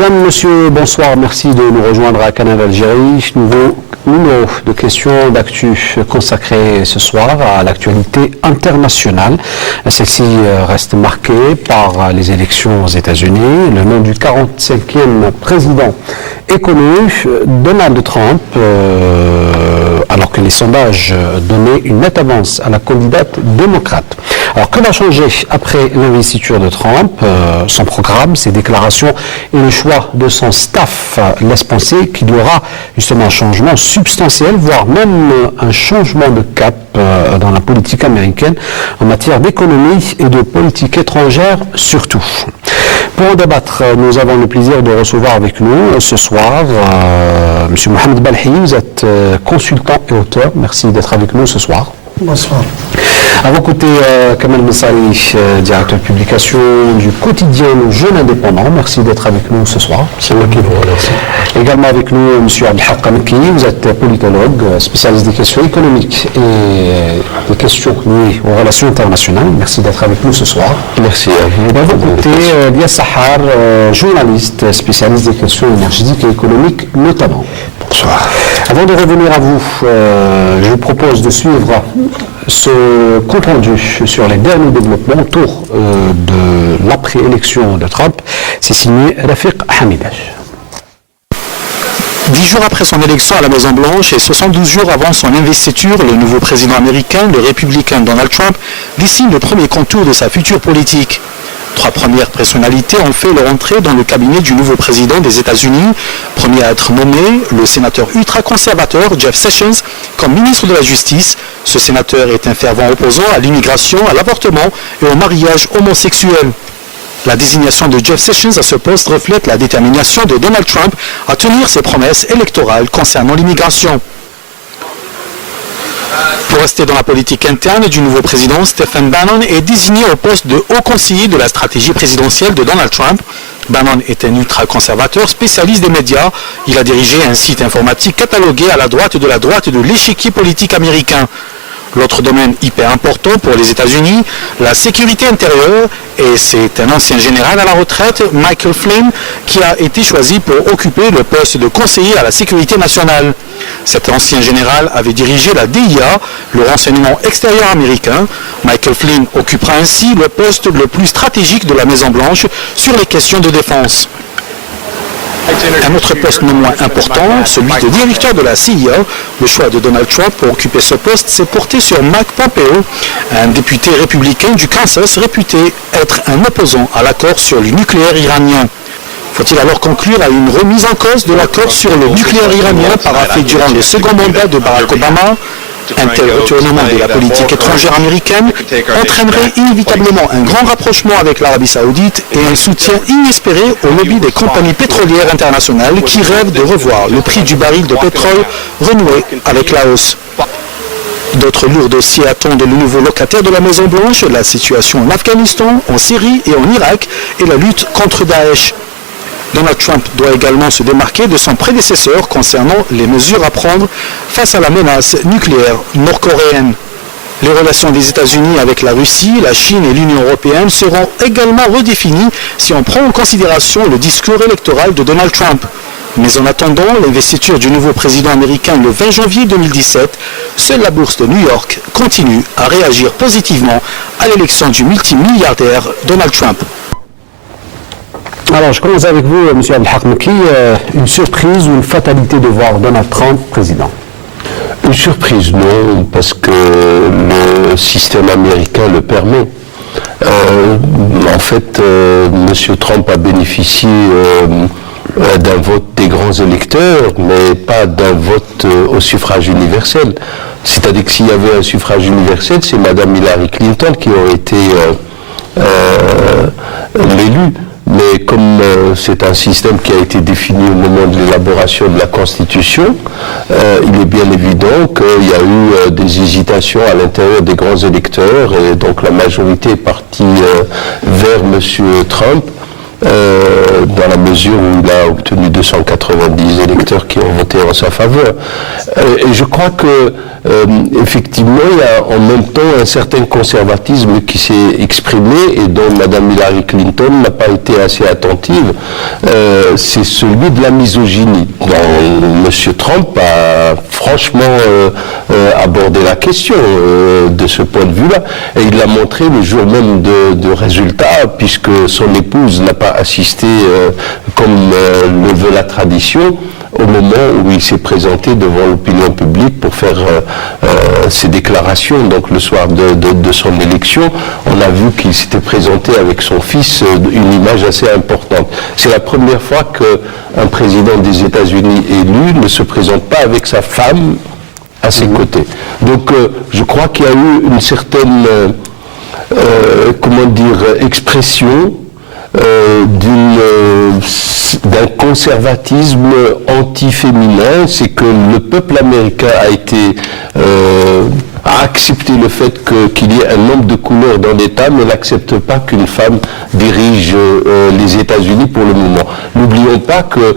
Madame, Monsieur, bonsoir. Merci de nous rejoindre à Canal Algérie. Nouveau numéro de questions d'actu consacré ce soir à l'actualité internationale. Celle-ci reste marquée par les élections aux États-Unis. Le nom du 45e président est connu, Donald Trump, alors que les sondages donnaient une nette avance à la candidate démocrate. Alors que va changer après l'investiture de Trump? Son programme, ses déclarations et le choix de son staff laissent penser qu'il y aura justement un changement substantiel, voire même un changement de cap dans la politique américaine en matière d'économie et de politique étrangère surtout. Pour en débattre, nous avons le plaisir de recevoir avec nous ce soir M. Mohamed Balhi. Vous êtes consultant et auteur. Merci d'être avec nous ce soir. Bonsoir. À vos côtés, Kamal Messari, directeur de publication du quotidien Le Jeune Indépendant. Merci d'être avec nous ce soir. C'est moi qui vous remercie. Également avec nous, M. Abdelhak Kamki. Vous êtes politologue, spécialiste des questions économiques et des questions liées aux relations internationales. Merci d'être avec nous ce soir. Merci à vous. À vos côtés, Lia Sahar, journaliste, spécialiste des questions énergétiques et économiques notamment. Bonsoir. Avant de revenir à vous, je vous propose de suivre ce compte rendu sur les derniers développements autour de l'après-élection de Trump. C'est signé Rafiq Hamidash. 10 jours après son élection à la Maison-Blanche et 72 jours avant son investiture, le nouveau président américain, le républicain Donald Trump, dessine le premier contour de sa future politique. 3 premières personnalités ont fait leur entrée dans le cabinet du nouveau président des États-Unis. Premier à être nommé, le sénateur ultra-conservateur Jeff Sessions comme ministre de la Justice. Ce sénateur est un fervent opposant à l'immigration, à l'avortement et au mariage homosexuel. La désignation de Jeff Sessions à ce poste reflète la détermination de Donald Trump à tenir ses promesses électorales concernant l'immigration. Pour rester dans la politique interne du nouveau président, Stephen Bannon est désigné au poste de haut conseiller de la stratégie présidentielle de Donald Trump. Bannon est un ultra-conservateur spécialiste des médias. Il a dirigé un site informatique catalogué à la droite de l'échiquier politique américain. L'autre domaine hyper important pour les États-Unis, la sécurité intérieure, et c'est un ancien général à la retraite, Michael Flynn, qui a été choisi pour occuper le poste de conseiller à la sécurité nationale. Cet ancien général avait dirigé la DIA, le renseignement extérieur américain. Michael Flynn occupera ainsi le poste le plus stratégique de la Maison-Blanche sur les questions de défense. Un autre poste non moins important, celui de directeur de la CIA. Le choix de Donald Trump pour occuper ce poste s'est porté sur Mike Pompeo, un député républicain du Kansas réputé être un opposant à l'accord sur le nucléaire iranien. Faut-il alors conclure à une remise en cause de l'accord sur le nucléaire iranien paraphé durant le second mandat de Barack Obama? Un tel retournement de la politique étrangère américaine entraînerait inévitablement un grand rapprochement avec l'Arabie Saoudite et un soutien inespéré au lobby des compagnies pétrolières internationales qui rêvent de revoir le prix du baril de pétrole renouer avec la hausse. D'autres lourds dossiers attendent le nouveau locataire de la Maison-Blanche, la situation en Afghanistan, en Syrie et en Irak et la lutte contre Daesh. Donald Trump doit également se démarquer de son prédécesseur concernant les mesures à prendre face à la menace nucléaire nord-coréenne. Les relations des États-Unis avec la Russie, la Chine et l'Union européenne seront également redéfinies si on prend en considération le discours électoral de Donald Trump. Mais en attendant l'investiture du nouveau président américain le 20 janvier 2017, seule la bourse de New York continue à réagir positivement à l'élection du multimilliardaire Donald Trump. Alors, je commence avec vous, M. Abdelhak Kamki. Une surprise ou une fatalité de voir Donald Trump président? Une surprise, non, parce que le système américain le permet. En fait, M. Trump a bénéficié d'un vote des grands électeurs, mais pas d'un vote au suffrage universel. C'est-à-dire que s'il y avait un suffrage universel, c'est Mme Hillary Clinton qui aurait été l'élue. Mais comme c'est un système qui a été défini au moment de l'élaboration de la Constitution, il est bien évident qu'il y a eu des hésitations à l'intérieur des grands électeurs et donc la majorité est partie vers M. Trump. dans la mesure où il a obtenu 290 électeurs qui ont voté en sa faveur. Et je crois que effectivement, il y a en même temps un certain conservatisme qui s'est exprimé et dont Mme Hillary Clinton n'a pas été assez attentive. C'est celui de la misogynie. M. Trump a franchement abordé la question de ce point de vue-là, et il l'a montré le jour même de résultats, puisque son épouse n'a pas assisté comme le veut la tradition au moment où il s'est présenté devant l'opinion publique pour faire ses déclarations. Donc le soir de son élection, on a vu qu'il s'était présenté avec son fils, une image assez importante. C'est la première fois qu'un président des États-Unis élu ne se présente pas avec sa femme à ses côtés. Donc je crois qu'il y a eu une certaine expression d'un conservatisme anti-féminin. C'est que le peuple américain a accepté le fait qu'il y ait un nombre de couleurs dans l'État, mais n'accepte pas qu'une femme dirige les États-Unis pour le moment. N'oublions pas que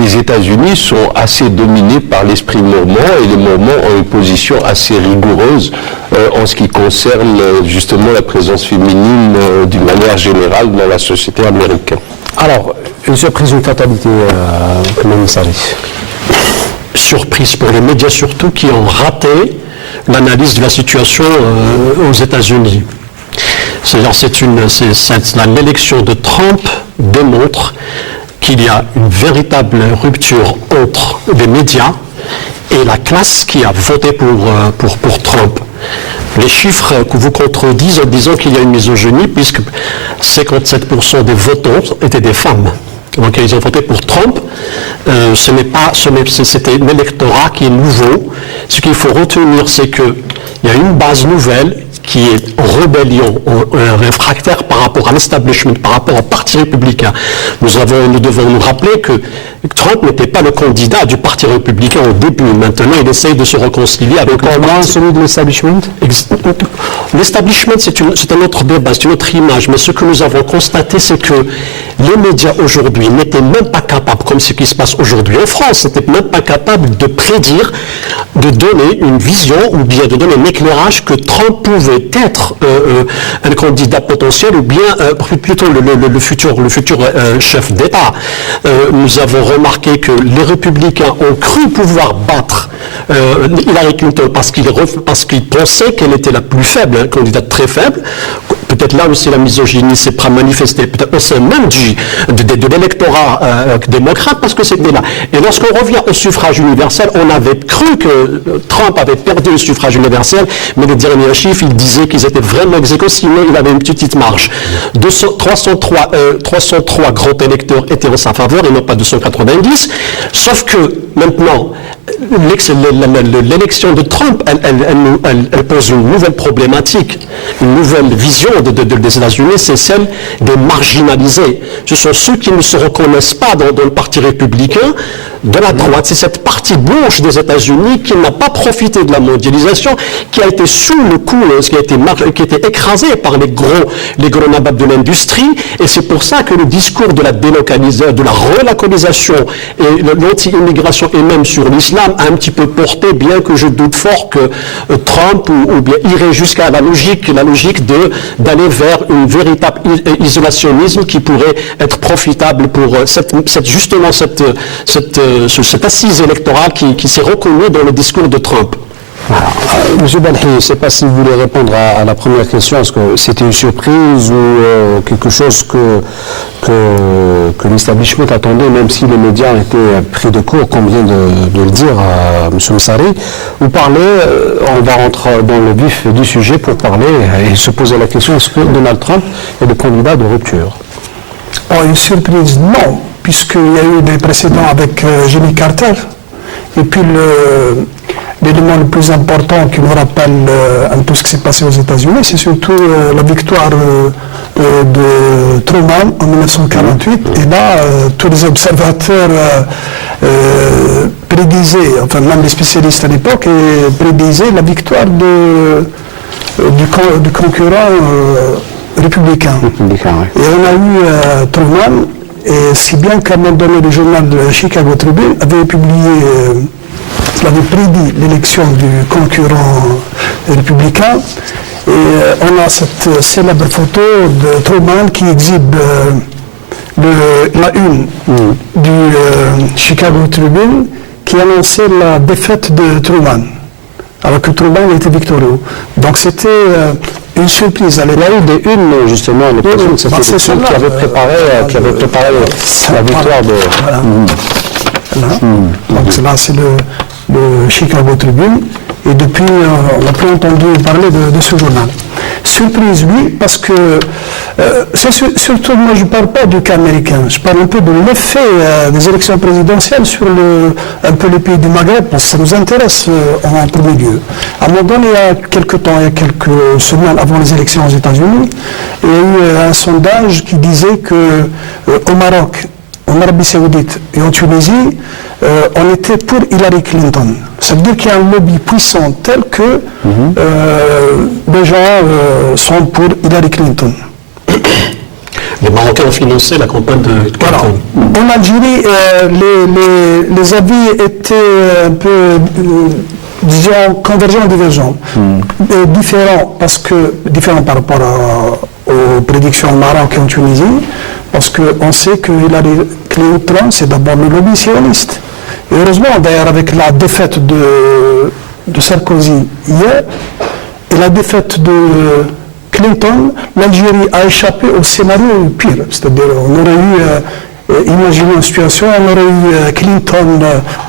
les États-Unis sont assez dominés par l'esprit mormon, et les mormons ont une position assez rigoureuse en ce qui concerne justement la présence féminine d'une manière générale dans la société américaine. Alors, une surprise, une fatalité, Mme Sari. Surprise pour les médias surtout, qui ont raté l'analyse de la situation aux États-Unis. C'est-à-dire, l'élection de Trump démontre qu'il y a une véritable rupture entre les médias et la classe qui a voté pour Trump. Les chiffres que vous contredisent en disant qu'il y a une misogynie, puisque 57% des votants étaient des femmes. Donc ils ont voté pour Trump. C'était un électorat qui est nouveau. Ce qu'il faut retenir, c'est qu'il y a une base nouvelle qui est en rébellion, réfractaire par rapport à l'establishment, par rapport au Parti républicain. Nous devons nous rappeler que Trump n'était pas le candidat du Parti républicain au début. Maintenant, il essaye de se réconcilier avec au moins celui de l'establishment. L'establishment, c'est un autre débat, c'est une autre image. Mais ce que nous avons constaté, c'est que les médias aujourd'hui n'étaient même pas capables, comme ce qui se passe aujourd'hui en France, n'étaient même pas capables de prédire, de donner une vision ou bien de donner un éclairage que Trump pouvait être un candidat potentiel ou bien plutôt le futur chef d'État. Nous avons remarqué que les républicains ont cru pouvoir battre Hillary Clinton parce qu'ils pensaient qu'elle était la plus faible, une candidate très faible. Peut-être là aussi la misogynie s'est manifestée, peut-être au sein même de l'électorat démocrate, parce que c'était là. Et lorsqu'on revient au suffrage universel, on avait cru que Trump avait perdu le suffrage universel, mais les derniers chiffres, ils disaient qu'ils étaient vraiment ex aequo, sinon il avait une petite marge. 303 grands électeurs étaient en sa faveur et non pas 290, sauf que maintenant, l'élection de Trump, elle pose une nouvelle problématique, une nouvelle vision des États-Unis, c'est celle des marginalisés. Ce sont ceux qui ne se reconnaissent pas dans le Parti républicain, de la droite. C'est cette partie blanche des États-Unis qui n'a pas profité de la mondialisation, qui a été sous le coup, qui a été écrasée par les gros nababs de l'industrie. Et c'est pour ça que le discours de la délocalisation, de la relocalisation et l'anti-immigration et même sur l'islam a un petit peu porté, bien que je doute fort que Trump ou bien irait jusqu'à la logique d'aller vers un véritable isolationnisme qui pourrait être profitable pour cette assise électorale qui s'est reconnue dans le discours de Trump. Monsieur Belhi, je ne sais pas si vous voulez répondre à la première question. Est-ce que c'était une surprise ou quelque chose que l'establishment attendait, même si les médias ont été pris de court, comme vient de le dire M. Msari, ou on va rentrer dans le vif du sujet pour parler et se poser la question, est-ce que Donald Trump est le candidat de rupture? Une surprise, non, puisqu'il y a eu des précédents avec Jimmy Carter, et puis l'élément le plus important qui nous rappelle un peu ce qui s'est passé aux États-Unis, c'est surtout la victoire de Truman en 1948. Et là, tous les observateurs prédisaient, enfin même les spécialistes à l'époque, prédisaient la victoire du concurrent républicain. Républicain, oui. Et on a eu Truman, et si bien qu'à un moment donné, le journal de Chicago Tribune avait publié, il avait prédit l'élection du concurrent républicain. Et on a cette célèbre photo de Truman qui exhibe la une du Chicago Tribune qui annonçait la défaite de Truman, alors que Truman était victorieux. Donc c'était une surprise. Il y a eu des unes, justement, le président de cette bah, c'est élection cela, qui avait préparé la victoire de... Voilà. Voilà. Donc là, c'est le Chicago Tribune. Et depuis, on n'a plus entendu parler de ce journal. Surprise, oui, parce que surtout, moi, je ne parle pas du cas américain. Je parle un peu de l'effet des élections présidentielles sur un peu les pays du Maghreb, parce que ça nous intéresse en premier lieu. À un moment donné, il y a quelques semaines avant les élections aux États-Unis, il y a eu un sondage qui disait que au Maroc, en Arabie Saoudite et en Tunisie, on était pour Hillary Clinton. Ça veut dire qu'il y a un lobby puissant tel que les gens sont pour Hillary Clinton. Les Marocains ont financé la campagne de Clinton. Voilà. En Algérie, les avis étaient un peu, disons, convergents, divergents. Différents par rapport aux prédictions au Maroc et en Tunisie, parce qu'on sait que Hillary Clinton, c'est d'abord le lobby sioniste. Et heureusement, d'ailleurs, avec la défaite de Sarkozy hier et la défaite de Clinton, l'Algérie a échappé au scénario pire. C'est-à-dire, on aurait eu, imaginez une situation, on aurait eu Clinton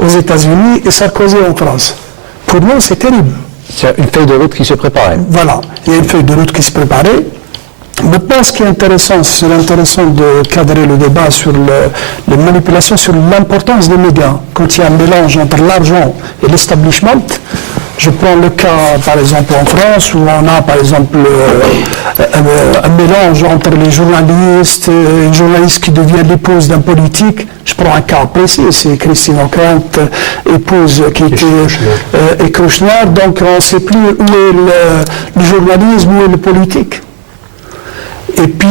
aux États-Unis et Sarkozy en France. Pour nous, c'est terrible. C'est une feuille de route qui se préparait. Voilà, il y a une feuille de route qui se préparait. Maintenant, ce qui est intéressant, c'est intéressant de cadrer le débat sur les manipulations, sur l'importance des médias. Quand il y a un mélange entre l'argent et l'establishment, je prends le cas, par exemple, en France, où on a, par exemple, un mélange entre les journalistes, une journaliste qui devient l'épouse d'un politique. Je prends un cas précis, c'est Christine Ockrent, épouse qui était et Kouchner. Donc, on ne sait plus où est le journalisme, où est le politique. Et puis,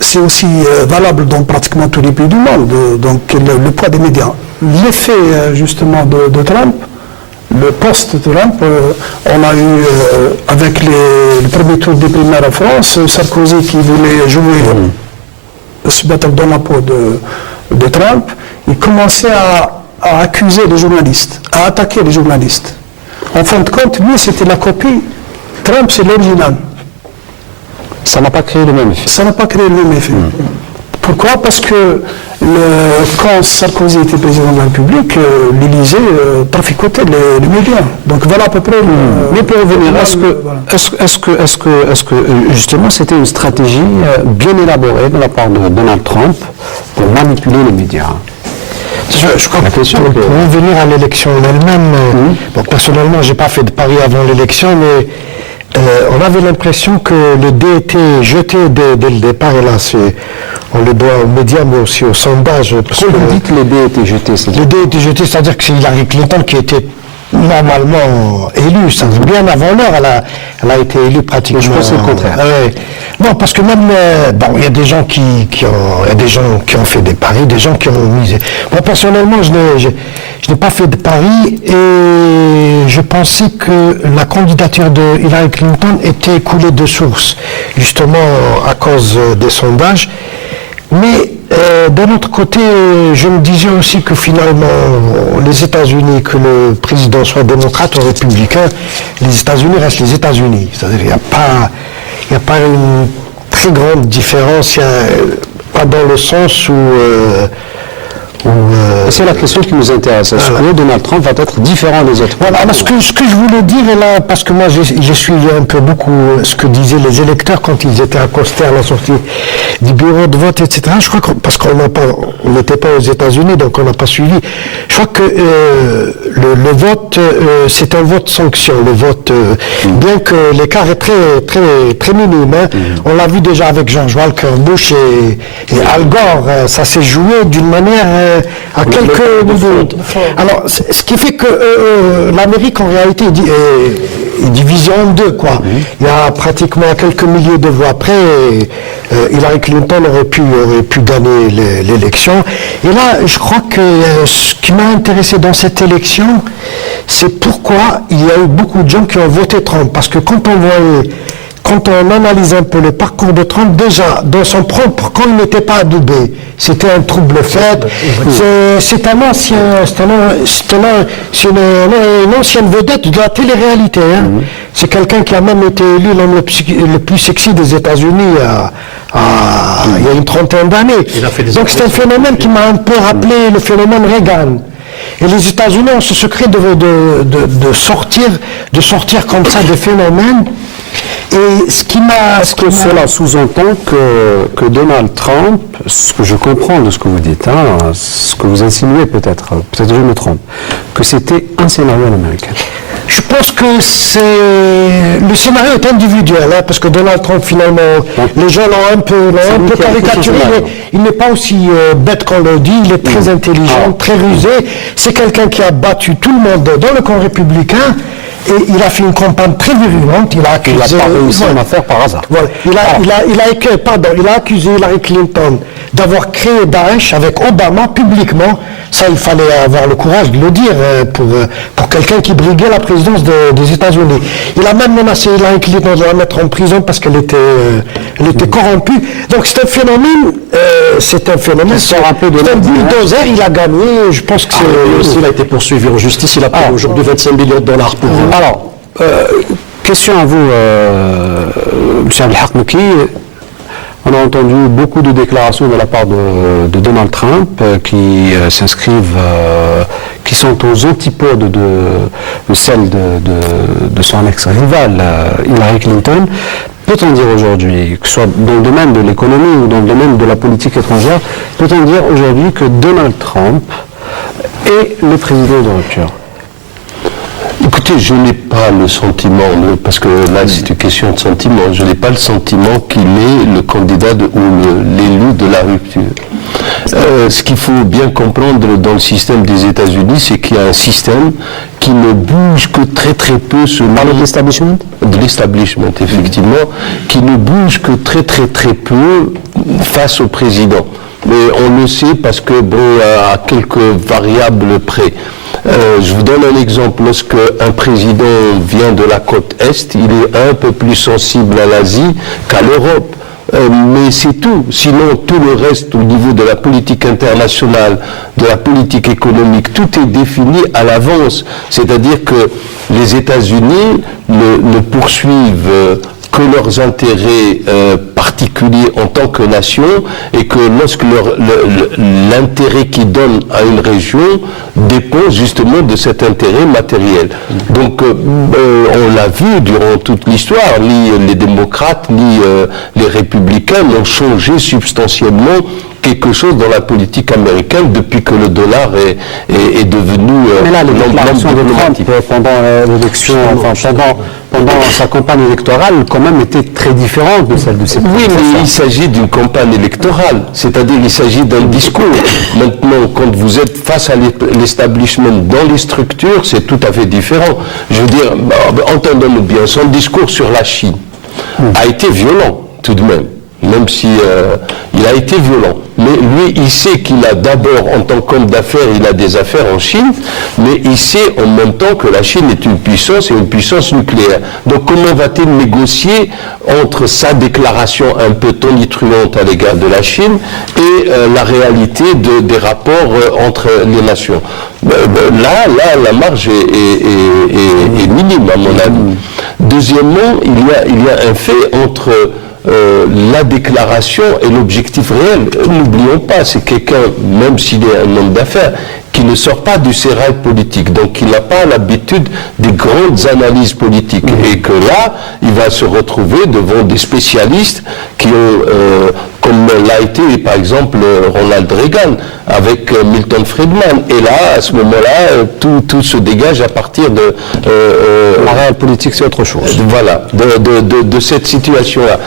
c'est aussi valable dans pratiquement tous les pays du monde, donc le poids des médias. L'effet, justement, de Trump, le post-Trump, on a eu, avec le premier tour des primaires en France, Sarkozy qui voulait jouer, se mettre dans la peau de Trump, il commençait à accuser les journalistes, à attaquer les journalistes. En fin de compte, lui, c'était la copie. Trump, c'est l'original. Ça n'a pas créé le même effet. Ça n'a pas créé le même effet. Pourquoi? Parce que quand Sarkozy était président de la République, l'Élysée traficotait les médias. Donc voilà à peu près. Mais pour revenir, est-ce que justement c'était une stratégie bien élaborée de la part de Donald Trump pour manipuler les médias? Je crois que pour revenir à l'élection elle-même, bon, personnellement, je n'ai pas fait de pari avant l'élection, mais on avait l'impression que le dé était jeté dès le départ, et là, on le doit aux médias, mais aussi aux sondages. Quand vous dites que le dé était jeté, le dé était jeté, c'est-à-dire que c'est Hillary Clinton qui était normalement élue, ça, bien avant l'heure, elle a été élue pratiquement. Je pense que c'est le contraire. Non, parce que même, il y a des gens qui ont fait des paris, des gens qui ont misé. Moi, personnellement, je n'ai pas fait de paris, et je pensais que la candidature de Hillary Clinton était coulée de source, justement à cause des sondages. Mais d'un autre côté, je me disais aussi que finalement, les États-Unis, que le président soit démocrate ou républicain, les États-Unis restent les États-Unis. C'est-à-dire qu'il n'y a pas une très grande différence, pas dans le sens où... c'est la question qui nous intéresse. Est-ce que Donald Trump va être différent des autres? Voilà, ce que je voulais dire est là, parce que moi j'ai suivi un peu beaucoup ce que disaient les électeurs quand ils étaient accostés à la sortie du bureau de vote, etc. Je crois que, parce qu'on n'était pas aux États-Unis, donc on n'a pas suivi. Je crois que le vote, c'est un vote sanction. Le vote, bien que l'écart est très, très, très minime. On l'a vu déjà avec George Walker Bush et Al Gore. Ça s'est joué d'une manière à quelques niveaux. Alors, ce qui fait que l'Amérique, en réalité, divisé en deux, quoi. Il y a pratiquement quelques milliers de voix près. Hillary Clinton aurait pu gagner l'élection. Et là, je crois que ce qui m'a intéressé dans cette élection, c'est pourquoi il y a eu beaucoup de gens qui ont voté Trump. Parce que quand on analyse un peu le parcours de Trump, déjà, dans son propre camp, il n'était pas adoubé. C'était un trouble fait. C'est une ancienne vedette de la télé-réalité. Hein. C'est quelqu'un qui a même été élu l'homme le plus sexy des États-Unis il y a une trentaine d'années. Donc c'est un phénomène qui m'a un peu rappelé le phénomène Reagan. Et les États-Unis ont ce secret de sortir comme ça des phénomènes. Et cela sous-entend que Donald Trump, ce que je comprends de ce que vous dites, ce que vous insinuez peut-être je me trompe, que c'était un scénario américain. Je pense que le scénario est individuel, parce que Donald Trump, finalement, les gens l'ont un peu caricaturé, mais il n'est pas aussi bête qu'on le dit, il est très intelligent, très rusé. C'est quelqu'un qui a battu tout le monde dans le camp républicain. Et il a fait une campagne très virulente. Il a accusé. Il n'a pas réussi à faire par hasard. Voilà. Il a accusé Hillary Clinton d'avoir créé Daesh avec Obama publiquement. Ça, il fallait avoir le courage de le dire pour quelqu'un qui briguait la présidence des États-Unis. Il a même menacé Hillary Clinton de la mettre en prison parce qu'elle était corrompue. Donc c'est un phénomène. C'est un bulldozer. Il a gagné. Je pense que il a été poursuivi en justice. Il a payé aujourd'hui 25 millions de dollars pour. Alors, question à vous, M. Abdelhak. On a entendu beaucoup de déclarations de la part de Donald Trump qui s'inscrivent, qui sont aux antipodes de celles de son ex-rival Hillary Clinton. Peut-on dire aujourd'hui, que ce soit dans le domaine de l'économie ou dans le domaine de la politique étrangère, peut-on dire aujourd'hui que Donald Trump est le président de rupture? Écoutez, je n'ai pas le sentiment, parce que là c'est une question de sentiment, je n'ai pas le sentiment qu'il est le candidat ou l'élu de la rupture. Ce qu'il faut bien comprendre dans le système des États-Unis, c'est qu'il y a un système qui ne bouge que très très peu selon... Par l'establishment ? De l'establishment, effectivement, qui ne bouge que très très très peu face au président. Mais on le sait parce que, à quelques variables près. Je vous donne un exemple. Lorsque un président vient de la côte Est, il est un peu plus sensible à l'Asie qu'à l'Europe. Mais c'est tout. Sinon, tout le reste, au niveau de la politique internationale, de la politique économique, tout est défini à l'avance. C'est-à-dire que les États-Unis ne poursuivent que leurs intérêts particuliers en tant que nation, et que lorsque l'intérêt qu'ils donnent à une région dépend justement de cet intérêt matériel. Donc on l'a vu durant toute l'histoire, ni les démocrates ni les républicains n'ont changé substantiellement quelque chose dans la politique américaine depuis que le dollar est devenu mais là, les déclarations de Trump pendant l'élection, pendant sa campagne électorale, quand même était très différente de celle de ses Oui, mais il s'agit d'une campagne électorale, c'est-à-dire il s'agit d'un discours. Maintenant, quand vous êtes face à l'establishment dans les structures, c'est tout à fait différent. Je veux dire, entendons-nous bien, son discours sur la Chine a été violent, tout de même si il a été violent. Mais lui, il sait qu'il a d'abord, en tant qu'homme d'affaires, il a des affaires en Chine, mais il sait en même temps que la Chine est une puissance et une puissance nucléaire. Donc comment va-t-il négocier entre sa déclaration un peu tonitruante à l'égard de la Chine et la réalité des rapports entre les nations? Là, la marge est minime, à mon avis. Deuxièmement, il y a un fait entre la déclaration et l'objectif réel. N'oublions pas, c'est quelqu'un, même s'il est un homme d'affaires, qui ne sort pas du sérail politique, donc il n'a pas l'habitude des grandes analyses politiques, et que là, il va se retrouver devant des spécialistes qui ont, comme l'a été par exemple Ronald Reagan avec Milton Friedman, et là, à ce moment-là, tout se dégage à partir de... la réelle politique, c'est autre chose. Voilà, de cette situation-là.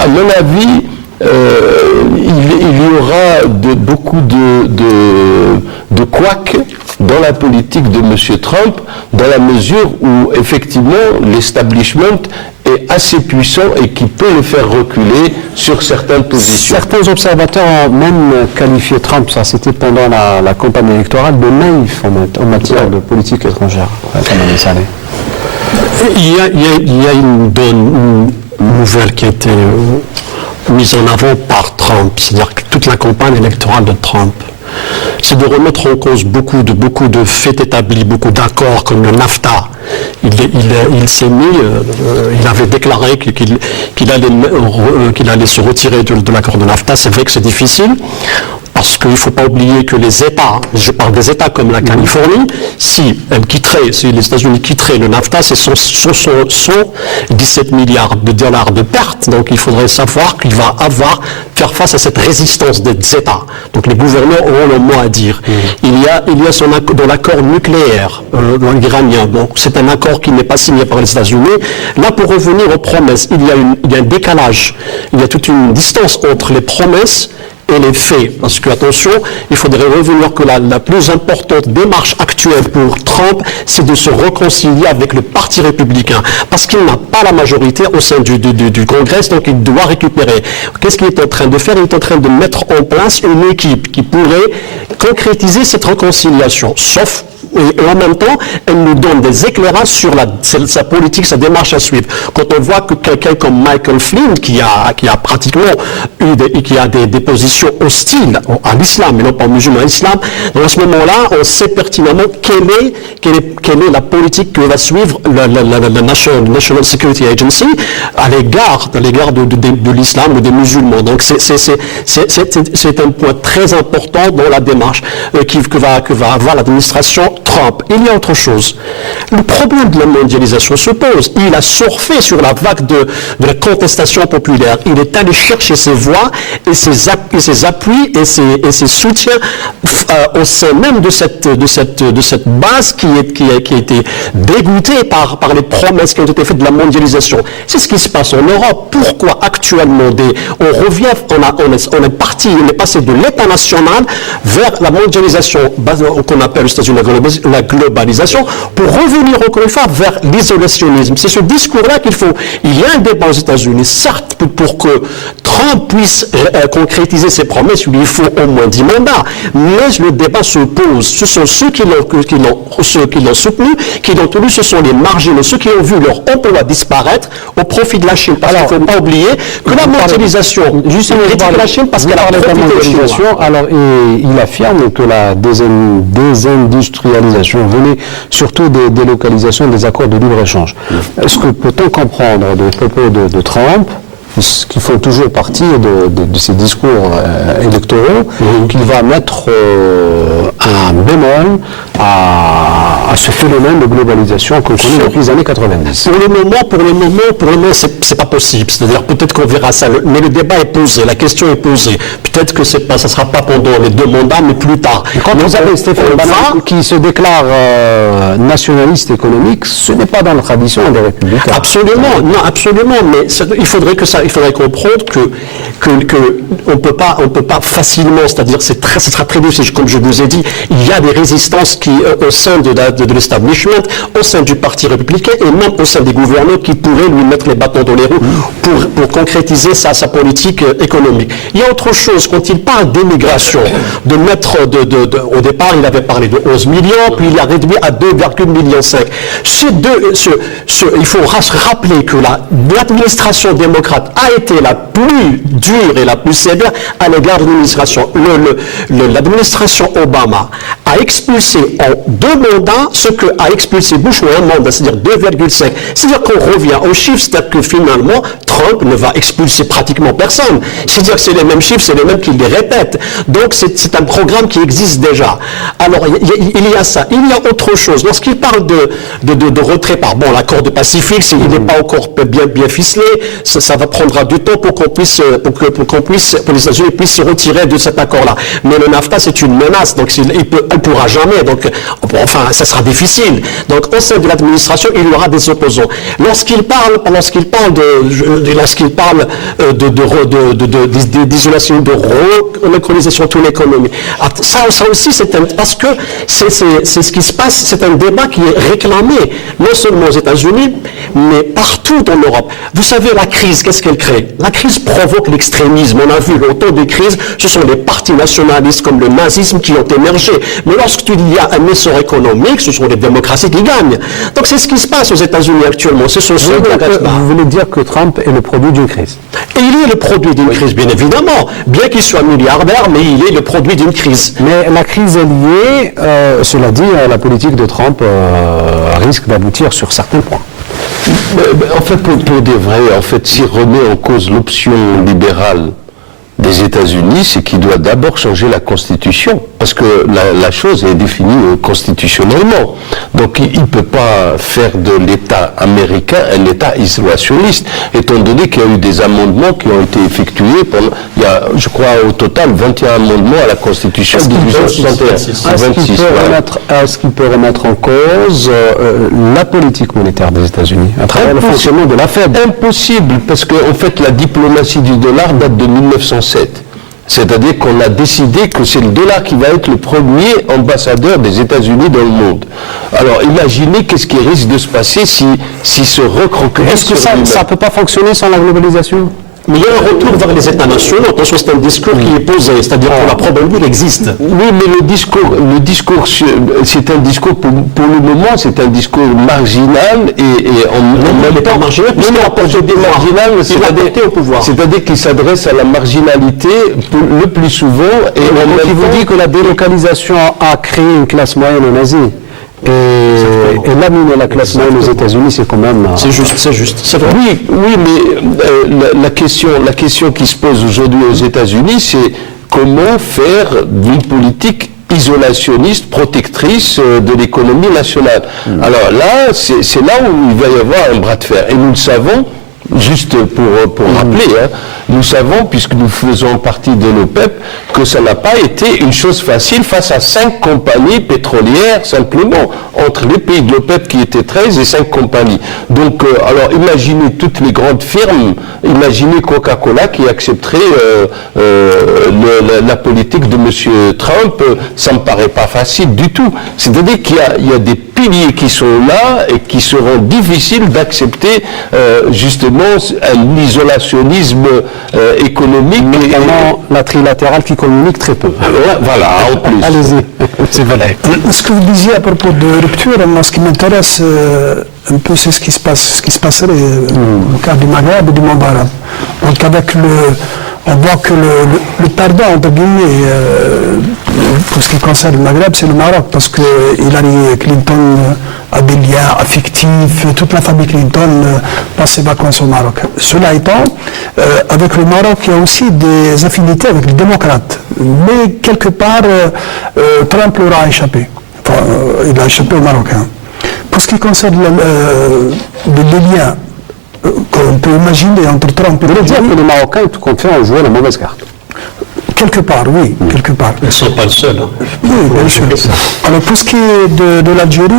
À mon avis, il y aura beaucoup de couacs dans la politique de M. Trump, dans la mesure où, effectivement, l'establishment est assez puissant et qui peut le faire reculer sur certaines positions. Certains observateurs ont même qualifié Trump, ça c'était pendant la campagne électorale, de naïf en matière de politique étrangère. Il y a une nouvelle qui a été mise en avant par Trump, c'est-à-dire que toute la campagne électorale de Trump, c'est de remettre en cause beaucoup de faits établis, beaucoup d'accords comme le NAFTA. Il s'est mis, il avait déclaré qu'il allait se retirer de l'accord de NAFTA. C'est vrai que c'est difficile, parce qu'il ne faut pas oublier que les États, je parle des États comme la Californie, si les États-Unis quitteraient le NAFTA, c'est 117 milliards de dollars de pertes. Donc il faudrait savoir qu'il va faire face à cette résistance des États. Donc les gouverneurs auront le mot à dire. Il y a dans l'accord nucléaire iranien, donc c'est un accord qui n'est pas signé par les États-Unis. Là, pour revenir aux promesses, il y a un décalage, il y a toute une distance entre les promesses et les faits. Parce que, attention, il faudrait revenir que la plus importante démarche actuelle pour Trump, c'est de se réconcilier avec le Parti républicain. Parce qu'il n'a pas la majorité au sein du Congrès, donc il doit récupérer. Qu'est-ce qu'il est en train de faire? Il est en train de mettre en place une équipe qui pourrait concrétiser cette réconciliation. Sauf et en même temps, elle nous donne des éclairages sur sa politique, sa démarche à suivre. Quand on voit que quelqu'un comme Michael Flynn, qui a pratiquement qui a des positions hostiles à l'islam, mais non pas aux musulmans, à l'islam, dans ce moment-là, on sait pertinemment quelle est la politique que va suivre la National Security Agency à l'égard de l'islam ou des musulmans. Donc c'est un point très important dans la démarche que va avoir l'administration Trump. Il y a autre chose. Le problème de la mondialisation se pose. Il a surfé sur la vague de la contestation populaire. Il est allé chercher ses voix et ses appuis et ses soutiens au sein même de cette base qui a été dégoûtée par les promesses qui ont été faites de la mondialisation. C'est ce qui se passe en Europe. Pourquoi actuellement on revient, on est passé de l'État national vers la mondialisation qu'on appelle aux États-Unis la globalisation, pour revenir encore une fois vers l'isolationnisme. C'est ce discours-là il y a un débat aux États-Unis, certes, pour que Trump puisse concrétiser ses promesses, il lui faut au moins 10 mandats, mais le débat se pose. Ce sont ceux qui l'ont soutenu, qui l'ont tenu, ce sont les marginaux, ceux qui ont vu leur emploi disparaître au profit de la Chine. Parce qu'il ne faut pas oublier que la mondialisation, justement, critique la Chine parce qu'elle a profité de Chine. Alors, il affirme que la désindustrialisation venait surtout des délocalisations des accords de libre-échange. Est-ce que peut-on comprendre des propos de Trump, qui font toujours partie de ces discours électoraux, qu'il va mettre un bémol à ce phénomène de globalisation qu'on connaît depuis les années 90? Pour le moment, c'est pas possible. C'est-à-dire, peut-être qu'on verra ça, mais le débat est posé, la question est posée. Peut-être que ça sera pas pendant les 2 mandats, mais plus tard. Quand vous avez Stéphane Bannon qui se déclare nationaliste économique, ce n'est pas dans la tradition des républicains. Absolument, non, absolument, mais il faudrait comprendre que on peut pas facilement, c'est-à-dire c'est très difficile, comme je vous ai dit, il y a des résistances au sein de l'establishment, au sein du Parti républicain et même au sein des gouverneurs qui pourraient lui mettre les bâtons dans les roues pour concrétiser sa politique économique. Il y a autre chose, quand il parle d'immigration, de mettre au départ il avait parlé de 11 millions, puis il a réduit à 2,5 millions. Il faut rappeler que l'administration démocrate a été la plus dure et la plus sévère à l'égard de l'administration. L'administration Obama a expulsé en 2 mandats ce que a expulsé Bush en 1 mandat, c'est-à-dire 2,5. C'est-à-dire qu'on revient aux chiffres, c'est-à-dire que finalement, Trump ne va expulser pratiquement personne. C'est-à-dire que c'est les mêmes chiffres, c'est les mêmes qui les répètent. Donc c'est un programme qui existe déjà. Alors il y a ça. Il y a autre chose. Lorsqu'il parle de retrait par l'accord de Pacifique, il n'est pas encore bien ficelé, ça va prendre du temps pour pour les États-Unis puissent se retirer de cet accord-là. Mais le NAFTA, c'est une menace, donc elle ne pourra jamais. Donc, enfin, ça sera difficile. Donc, au sein de l'administration, il y aura des opposants. Lorsqu'il parle d'isolation, de relocalisation de l'économie, ça aussi, parce que c'est ce qui se passe, c'est un débat qui est réclamé, non seulement aux États-Unis, mais partout dans l'Europe. Vous savez, la crise, qu'est-ce qu'elle crée? La crise provoque l'extrémisme. On a vu autant de crises, ce sont les partis nationalistes comme le nazisme qui ont émergé. Mais lorsqu'il y a un essor économique, ce sont les démocraties qui gagnent. Donc c'est ce qui se passe aux États-Unis actuellement. Vous voulez dire que Trump est le produit d'une crise? Et il est le produit d'une crise, bien évidemment. Bien qu'il soit milliardaire, mais il est le produit d'une crise. Mais la crise est liée, cela dit, la politique de Trump risque d'aboutir sur certains points. En fait, pour dire vrai, en fait, s'il remet en cause l'option libérale des États-Unis, c'est qu'il doit d'abord changer la Constitution, parce que la chose est définie constitutionnellement. Donc il ne peut pas faire de l'État américain un État isolationniste, étant donné qu'il y a eu des amendements qui ont été effectués il y a, je crois, au total 21 amendements à la Constitution de 1861. Est-ce qu'il peut remettre en cause la politique monétaire des États-Unis à travers le fonctionnement de la Fed? Impossible, parce qu'en fait la diplomatie du dollar date de 1907. C'est-à-dire qu'on a décidé que c'est le dollar qui va être le premier ambassadeur des États-Unis dans le monde. Alors imaginez qu'est-ce qui risque de se passer si se recroqueville. Est-ce que ça ne peut pas fonctionner sans la globalisation? Mais il y a un retour vers les États nationaux. Attention, c'est un discours qui est posé, c'est-à-dire que la probabilité il existe. Oui, mais le discours, c'est un discours, pour le moment, c'est un discours marginal et en même temps marginal, c'est-à-dire qu'il s'adresse à la marginalité le plus souvent. Et il vous dit que la délocalisation a créé une classe moyenne en Asie. Et laminer la classe moyenne aux États-Unis, c'est quand même... C'est juste, c'est vrai. Oui, mais la question qui se pose aujourd'hui aux États-Unis, c'est comment faire d'une politique isolationniste, protectrice de l'économie nationale. Alors là, c'est là où il va y avoir un bras de fer. Et nous le savons, juste pour rappeler, nous savons, puisque nous faisons partie de l'OPEP, que ça n'a pas été une chose facile face à 5 compagnies pétrolières, simplement, entre les pays de l'OPEP qui étaient 13 et 5 compagnies. Donc, alors imaginez toutes les grandes firmes, imaginez Coca-Cola qui accepterait la politique de M. Trump, ça ne me paraît pas facile du tout. C'est-à-dire qu'il y a des piliers qui sont là et qui seront difficiles d'accepter justement un isolationnisme économique. Notamment la trilatérale qui communique très peu. Voilà, en plus. Allez-y, c'est vrai. Ce que vous disiez à propos de rupture, moi, ce qui m'intéresse un peu, c'est ce qui se passerait au cas du Maghreb et du monde arabe. Donc avec on voit que le perdant, entre guillemets, pour ce qui concerne le Maghreb, c'est le Maroc, parce que Hillary Clinton a des liens affectifs, toute la famille Clinton passe ses vacances au Maroc. Cela étant, avec le Maroc, il y a aussi des affinités avec les démocrates. Mais quelque part, Trump leur a échappé. Enfin, il a échappé aux Marocains. Pour ce qui concerne les liens qu'on peut imaginer entre Trump et... Vous voulez dire que les Marocains, tout compte fait, ont joué la mauvaise carte? Quelque part, oui, quelque part. Ils ne sont pas le seul. Oui, bien sûr. Alors, pour ce qui est de l'Algérie,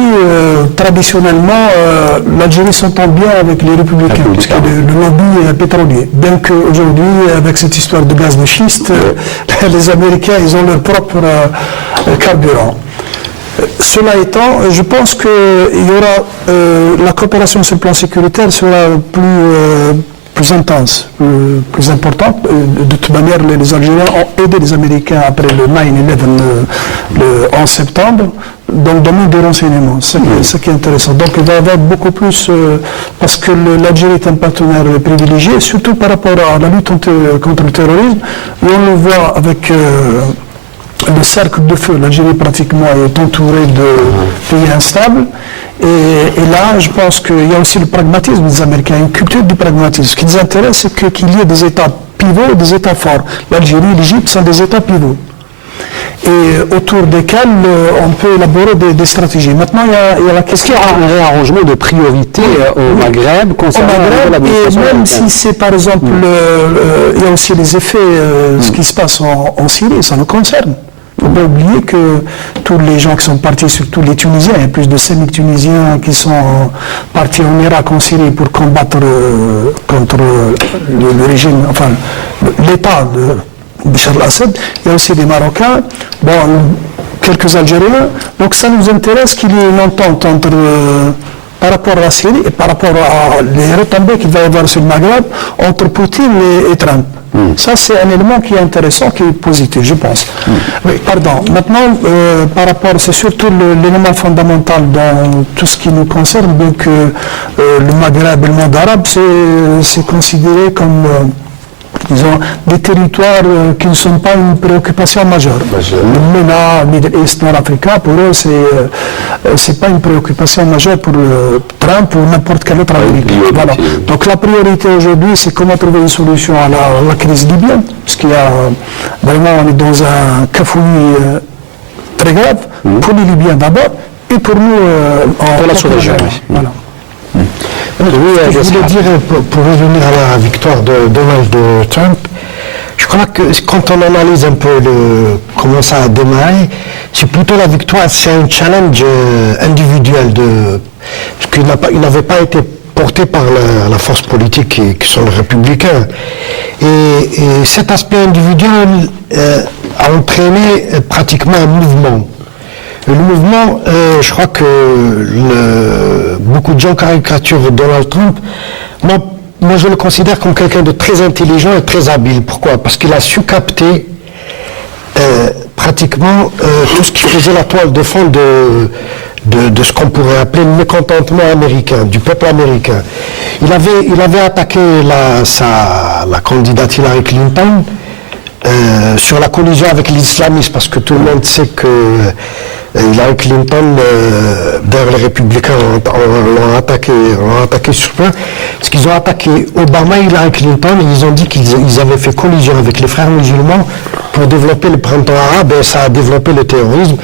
traditionnellement, l'Algérie s'entend bien avec les républicains, puisque le lobby pétrolier. Bien qu'aujourd'hui, avec cette histoire de gaz de schiste, les Américains, ils ont leur propre carburant. Cela étant, je pense qu'il y aura la coopération sur le plan sécuritaire sera plus intense, plus importante. De toute manière, les Algériens ont aidé les Américains après le 9/11, le 11 septembre, dans le domaine des renseignements. C'est ce qui est intéressant. Donc il va y avoir beaucoup plus, parce que l'Algérie est un partenaire privilégié, surtout par rapport à la lutte contre le terrorisme, et on le voit avec... le cercle de feu, l'Algérie pratiquement est entourée de pays instables. Et là, je pense qu'il y a aussi le pragmatisme des Américains, une culture du pragmatisme. Ce qui les intéresse, c'est qu'il y ait des États pivots et des États forts. L'Algérie et l'Égypte sont des États pivots. et autour desquels on peut élaborer des stratégies. Maintenant, il y a la question... Est-ce qu'il y aura un réarrangement de priorité au Maghreb concernant et même si c'est par exemple, il y a aussi les effets, ce qui se passe en Syrie, ça nous concerne. Il ne faut pas oublier que tous les gens qui sont partis, surtout les Tunisiens, il y a plus de 5000 Tunisiens qui sont partis en Irak, en Syrie pour combattre contre le régime, enfin l'État de Bachar al-Assad. Il y a aussi des Marocains, quelques Algériens. Donc ça nous intéresse qu'il y ait une entente entre, par rapport à la Syrie et par rapport à les retombées qu'il va y avoir sur le Maghreb entre Poutine et Trump. Ça, c'est un élément qui est intéressant, qui est positif, je pense. Oui, pardon. Maintenant, par rapport, c'est surtout l'élément fondamental dans tout ce qui nous concerne. Donc, le Maghreb et le monde arabe, c'est considéré comme, disons, des territoires qui ne sont pas une préoccupation majeure. Le MENA, Middle East, Nord-Africa, pour eux, c'est pas une préoccupation majeure pour Trump ou n'importe quel autre Américain. Voilà. Donc la priorité aujourd'hui, c'est comment trouver une solution à la crise libyenne, parce qu'il y a vraiment, on est dans un cafouillis très grave, pour les Libyens d'abord, et pour nous pour la sous-région. Voilà. Je voulais dire, pour revenir à la victoire de Donald Trump, je crois que quand on analyse un peu comment ça a démarré, c'est plutôt la victoire, c'est un challenge individuel, parce qu'il n'avait pas été porté par la force politique qui sont les républicains. Et cet aspect individuel a entraîné pratiquement un mouvement. Le mouvement, je crois que beaucoup de gens caricaturent Donald Trump. Moi, je le considère comme quelqu'un de très intelligent et très habile. Pourquoi? Parce qu'il a su capter pratiquement tout ce qui faisait la toile de fond de ce qu'on pourrait appeler le mécontentement américain, du peuple américain. Il avait attaqué la candidate Hillary Clinton sur la collision avec l'islamisme, parce que tout le monde sait que Hillary Clinton, d'ailleurs les républicains l'ont attaqué sur point, parce qu'ils ont attaqué Obama et Hillary Clinton, et ils ont dit qu'ils avaient fait collision avec les frères musulmans pour développer le printemps arabe, et ça a développé le terrorisme,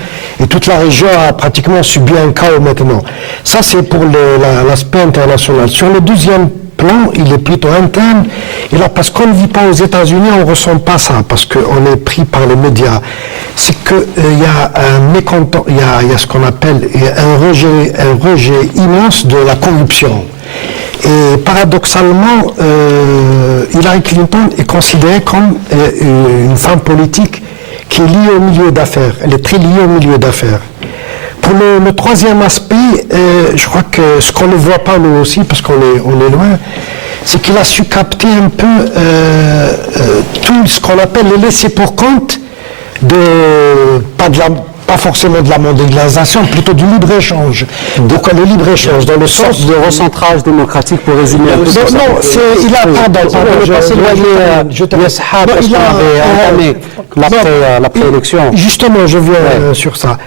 et toute la région a pratiquement subi un chaos maintenant. Ça, c'est pour l'aspect international. Sur le deuxième plan, il est plutôt interne, et là, parce qu'on ne vit pas aux États-Unis, on ne ressent pas ça, parce qu'on est pris par les médias. C'est qu'il y a un mécontent, il y a ce qu'on appelle un rejet immense de la corruption. Et paradoxalement, Hillary Clinton est considérée comme une femme politique qui est liée au milieu d'affaires. Elle est très liée au milieu d'affaires. Pour le troisième aspect, je crois que ce qu'on ne voit pas nous aussi, parce qu'on est loin, c'est qu'il a su capter un peu tout ce qu'on appelle le laisser pour compte pas forcément de la mondialisation, plutôt du libre-échange. Donc le libre-échange, dans le sens de recentrage démocratique, pour résumer un peu ça. Non, il a l'après-élection. Justement, je viens sur ça.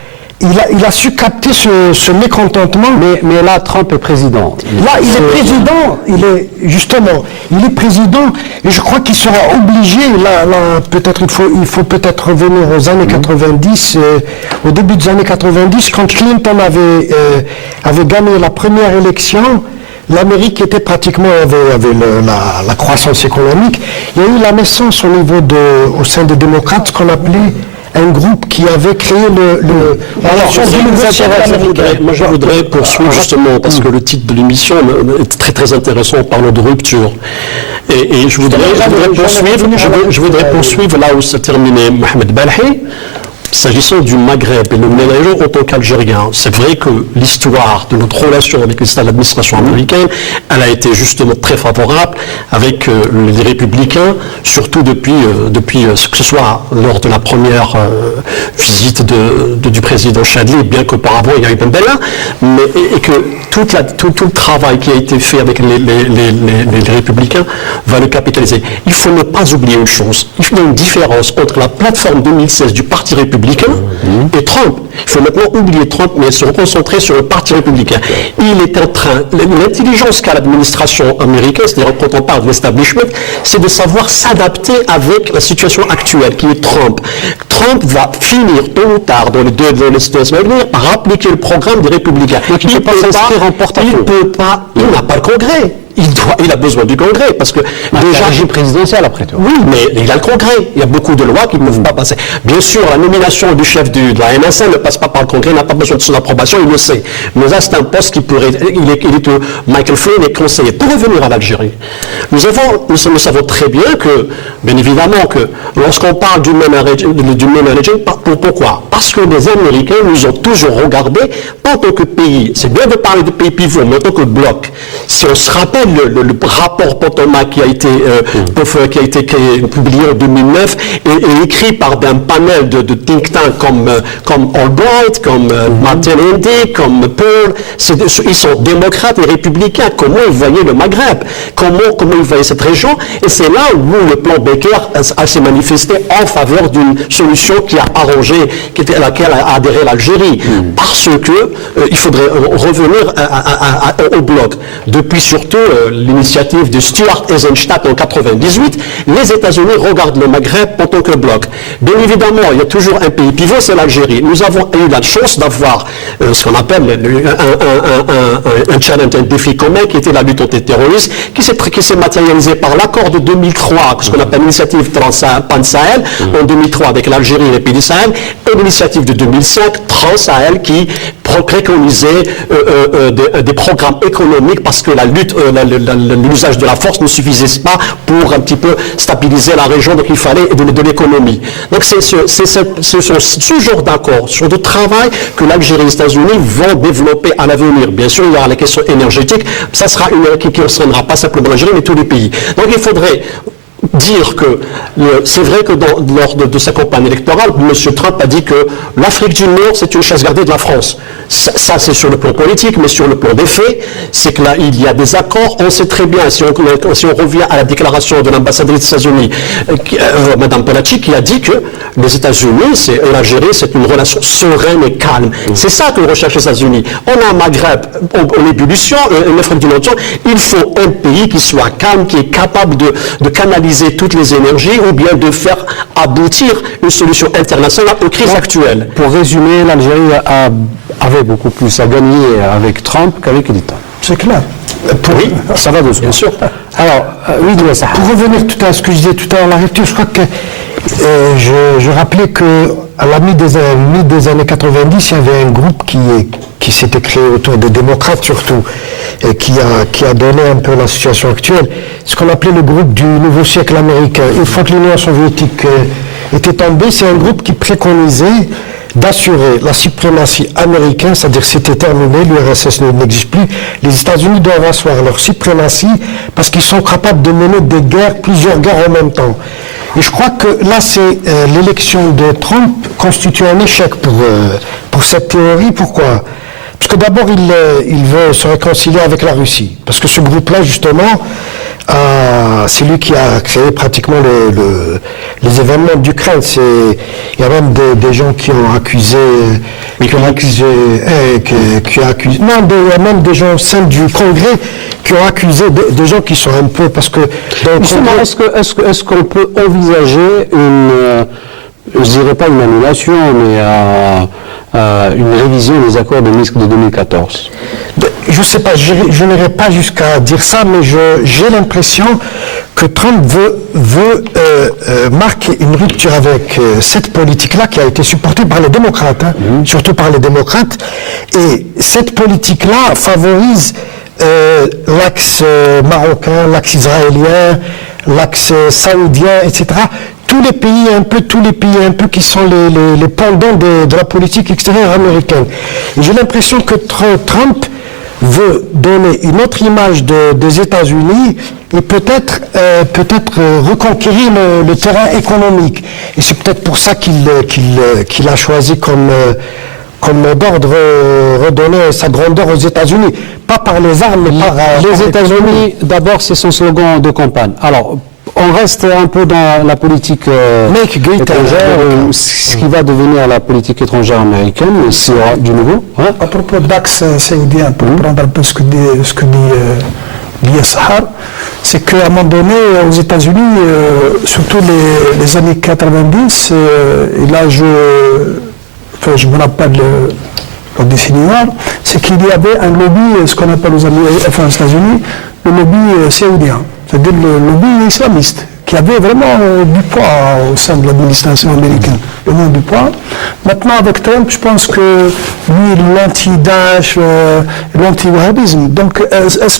Il a su capter ce mécontentement. Mais là, Trump est président. Là, il est président. Il est président. Et je crois qu'il sera obligé. Là, peut-être il faut peut-être revenir aux années 90, au début des années 90, quand Clinton avait gagné la première élection. L'Amérique était pratiquement avait la croissance économique. Il y a eu la naissance au sein des démocrates, ce qu'on appelait un groupe qui avait créé Moi, je voudrais poursuivre justement, parce que le titre de l'émission est très très intéressant en parlant de rupture. Et je voudrais poursuivre là où s'est terminé Mohamed Balhi. S'agissant du Maghreb et le Ménage en tant qu'Algérien, c'est vrai que l'histoire de notre relation avec l'administration américaine, elle a été justement très favorable avec les républicains, surtout depuis que ce soit lors de la première visite du président Chadli, bien qu'auparavant il y a eu Ben Bella, et que tout le travail qui a été fait avec les républicains va le capitaliser. Il faut ne pas oublier une chose, il y a une différence entre la plateforme 2016 du Parti républicain républicains et Trump. Il faut maintenant oublier Trump, mais se reconcentrer sur le parti républicain. Il est en train, l'intelligence qu'a l'administration américaine, c'est-à-dire quand on parle de l'establishment, c'est de savoir s'adapter avec la situation actuelle, qui est Trump. Trump va finir tôt ou tard, dans les situations à venir, par appliquer le programme des républicains. Donc il ne peut pas s'inscrire en porte-à-faux. Il n'a pas le Congrès. Il a besoin du Congrès, parce que déjà... régime présidentiel, après tout. Oui, mais il a le Congrès. Il y a beaucoup de lois qui ne peuvent pas passer. Bien sûr, la nomination du chef de la NSA ne passe pas par le Congrès, il n'a pas besoin de son approbation, il le sait. Mais là, c'est un poste qui pourrait... Michael Flynn est conseiller. Pour revenir à l'Algérie, nous savons très bien que, bien évidemment, que lorsqu'on parle du man-managing, pourquoi? Parce que les Américains nous ont toujours regardé, pas en tant que pays. C'est bien de parler de pays pivot, mais en tant que bloc. Si on se rappelle le rapport Potomac qui a été publié en 2009 et écrit par un panel de think tanks comme Albright, comme Martin Indy, comme Pearl, ils sont démocrates et républicains. Comment ils voyaient le Maghreb, comment ils voyaient cette région, et c'est là où le plan Baker s'est manifesté en faveur d'une solution qui a arrangé, à laquelle a adhéré l'Algérie, parce que il faudrait revenir au bloc. Depuis surtout l'initiative de Stuart Eisenstadt en 98, les États-Unis regardent le Maghreb en tant que bloc. Bien évidemment, il y a toujours un pays pivot, c'est l'Algérie. Nous avons eu la chance d'avoir ce qu'on appelle un challenge, un défi commun, qui était la lutte anti-terroriste, qui s'est matérialisé par l'accord de 2003, ce qu'on appelle l'initiative Pan-Sahel, en 2003 avec l'Algérie et les pays du Sahel, et l'initiative de 2005, Trans-Sahel, qui préconisait des programmes économiques parce que la lutte, l'usage de la force ne suffisait pas pour un petit peu stabiliser la région, donc il fallait de l'économie. Donc c'est ce genre d'accord, ce genre de travail que l'Algérie et les États-Unis vont développer à l'avenir. Bien sûr, il y aura la question énergétique, ça sera une qui ne concernera pas simplement l'Algérie, mais tous les pays. Donc il faudrait dire que c'est vrai que lors de sa campagne électorale, M. Trump a dit que l'Afrique du Nord, c'est une chasse gardée de la France. Ça c'est sur le plan politique, mais sur le plan des faits, c'est que là, il y a des accords. On sait très bien, si on revient à la déclaration de l'ambassadrice des États-Unis, Mme Pellacci, qui a dit que les États-Unis et l'Algérie, c'est une relation sereine et calme. C'est ça que recherchent les États-Unis. On a un Maghreb en ébullition, une Afrique du Nord. Il faut un pays qui soit calme, qui est capable de canaliser toutes les énergies, ou bien de faire aboutir une solution internationale aux crises actuelles. Pour résumer, l'Algérie avait beaucoup plus à gagner avec Trump qu'avec Clinton. C'est clair. Oui, ça va de soi. Bien sûr. Alors, oui, pour revenir tout à ce que je disais tout à l'heure, la rupture, je crois que je rappelais qu'à la mi des années 90, il y avait un groupe qui s'était créé autour des démocrates surtout, et qui a donné un peu la situation actuelle, ce qu'on appelait le groupe du nouveau siècle américain. Une fois que l'Union soviétique était tombée, c'est un groupe qui préconisait d'assurer la suprématie américaine, c'est-à-dire c'était terminé, l'URSS n'existe plus, les États-Unis doivent asseoir leur suprématie parce qu'ils sont capables de mener des guerres, plusieurs guerres en même temps. Et je crois que là, c'est l'élection de Trump constitue un échec pour cette théorie. Pourquoi ? Parce que d'abord, il veut se réconcilier avec la Russie. Parce que ce groupe-là, justement, c'est lui qui a créé pratiquement les événements d'Ukraine. Il y a même des gens qui ont accusé, il y a même des gens au sein du Congrès qui ont accusé des gens qui sont un peu, parce que... Est-ce qu'on peut envisager je dirais pas une annulation, mais une révision des accords de Minsk de 2014? Je ne sais pas, je n'irai pas jusqu'à dire ça, mais j'ai l'impression que Trump veut marquer une rupture avec cette politique-là qui a été supportée par les démocrates, surtout par les démocrates, et cette politique-là favorise l'axe marocain, l'axe israélien, l'axe saoudien, etc. Tous les pays un peu qui sont les pendants de la politique extérieure américaine. Et j'ai l'impression que Trump veut donner une autre image des États-Unis et peut-être reconquérir le terrain économique. Et c'est peut-être pour ça qu'il a choisi comme d'ordre redonner sa grandeur aux États-Unis. Pas par les armes, mais par... Les États-Unis, d'abord, c'est son slogan de campagne. Alors, on reste un peu dans la politique étrangère, ce qui va devenir la politique étrangère américaine, c'est du nouveau. Hein? À propos d'Axe saoudien, pour prendre un peu ce que dit Lia Sahar, c'est qu'à un moment donné, aux États-Unis, surtout les années 90, et là je me rappelle le décennie noire, c'est qu'il y avait un lobby, ce qu'on appelle aux États-Unis, le lobby saoudien, c'est-à-dire le lobby islamiste, qui avait vraiment du poids au sein de l'administration américaine, vraiment du poids. Maintenant, avec Trump, je pense que lui, l'anti-Daesh, l'anti-wahhabisme. Donc, est-ce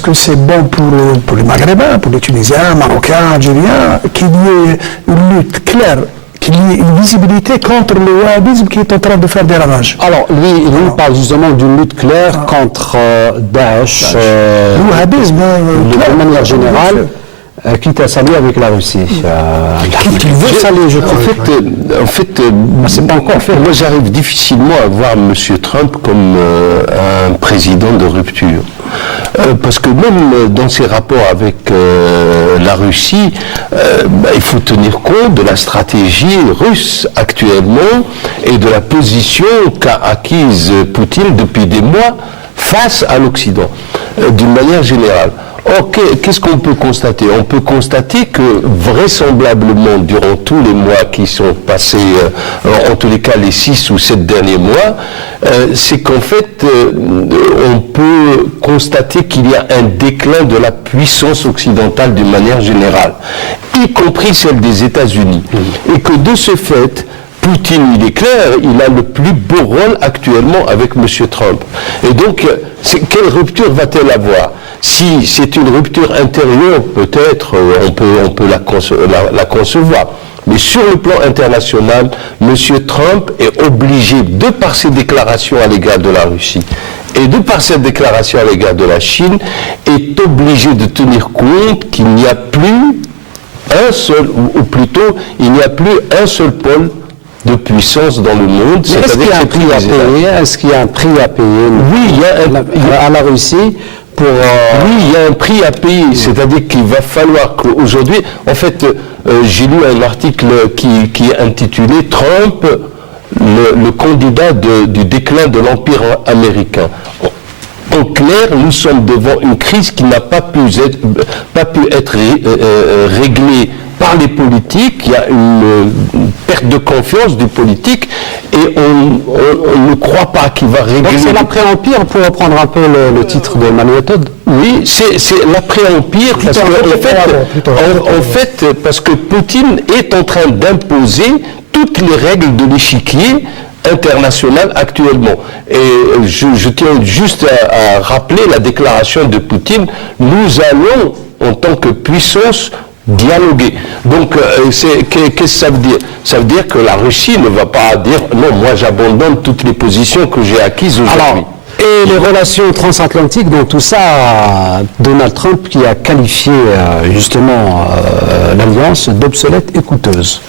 que c'est bon pour les Maghrébins, pour les Tunisiens, Marocains, Algériens, qu'il y ait une lutte claire, qu'il y ait une visibilité contre le wahhabisme qui est en train de faire des ravages? Alors, lui, il parle justement d'une lutte claire contre Daesh, le wahhabisme, de manière générale, quitte à s'allier avec la Russie. Il veut s'allier, je crois. En fait, c'est pas encore fait. Moi, j'arrive difficilement à voir M. Trump comme un président de rupture. Parce que même dans ses rapports avec la Russie, il faut tenir compte de la stratégie russe actuellement et de la position qu'a acquise Poutine depuis des mois face à l'Occident, d'une manière générale. Or, qu'est-ce qu'on peut constater? On peut constater que vraisemblablement, durant tous les mois qui sont passés, en tous les cas les 6 ou 7 derniers mois, c'est qu'en fait, on peut constater qu'il y a un déclin de la puissance occidentale d'une manière générale, y compris celle des États-Unis. Et que de ce fait, Poutine, il est clair, il a le plus beau rôle actuellement avec M. Trump. Et donc, quelle rupture va-t-elle avoir? Si c'est une rupture intérieure, peut-être on peut la concevoir. Mais sur le plan international, M. Trump est obligé, de par ses déclarations à l'égard de la Russie et de par cette déclaration à l'égard de la Chine, est obligé de tenir compte qu'il n'y a plus un seul, ou plutôt, il n'y a plus un seul pôle de puissance dans le monde. Mais est-ce qu'il y a un prix à payer? Est-ce qu'il y a un prix à payer? Oui, il y a à la Russie. Oui, il y a un prix à payer, c'est-à-dire qu'il va falloir qu'aujourd'hui, en fait, j'ai lu un article qui est intitulé « Trump, le candidat du déclin de l'Empire américain ». En clair, nous sommes devant une crise qui n'a pas pu être réglée par les politiques. Il y a une perte de confiance du politique et on ne croit pas qu'il va régler. Donc c'est l'après-empire, pour reprendre un peu le titre de Emmanuel Todd. Oui, c'est l'après-empire parce que, en fait, parce que Poutine est en train d'imposer toutes les règles de l'échiquier international actuellement. Et je tiens juste à rappeler la déclaration de Poutine: nous allons, en tant que puissance, dialoguer. Donc, qu'est-ce que ça veut dire? Ça veut dire que la Russie ne va pas dire non, moi j'abandonne toutes les positions que j'ai acquises aujourd'hui. Et les relations transatlantiques, donc tout ça, Donald Trump qui a qualifié justement l'alliance d'obsolète et coûteuse.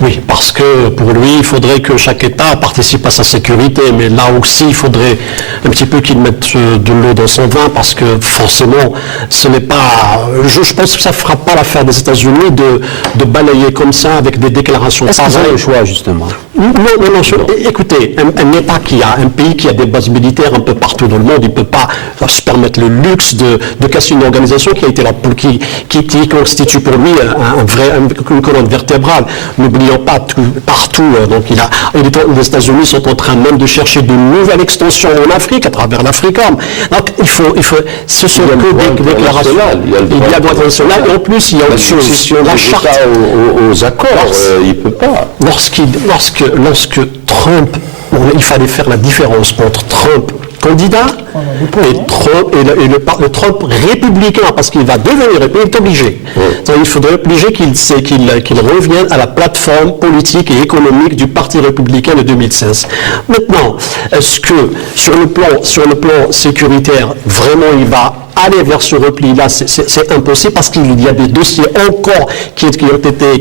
Oui, parce que pour lui, il faudrait que chaque État participe à sa sécurité, mais là aussi, il faudrait un petit peu qu'il mette de l'eau dans son vin, parce que forcément, ce n'est pas... Je pense que ça ne fera pas l'affaire des États-Unis de balayer comme ça avec des déclarations. Est-ce qu'ils ont le choix, justement? Non. Écoutez, un État un pays qui a des bases militaires un peu partout dans le monde, il ne peut pas se permettre le luxe de casser une organisation qui a été là, qui constitue pour lui une colonne vertébrale. N'oublions pas partout. Donc les États-Unis sont en train même de chercher de nouvelles extensions en Afrique à travers l'Africom. Donc il faut. Ce sont que des déclarations. Il y a le droit international et en plus il y a autre chose. La charte aux accords. Il ne peut pas. Lorsque Trump, il fallait faire la différence entre Trump candidat et le Trump républicain, parce qu'il va devenir, il est obligé. Il faudrait obliger qu'il revienne à la plateforme politique et économique du Parti républicain de 2016. Maintenant, est-ce que sur le plan sécuritaire, vraiment il va aller vers ce repli-là, c'est impossible parce qu'il y a des dossiers encore qui ont été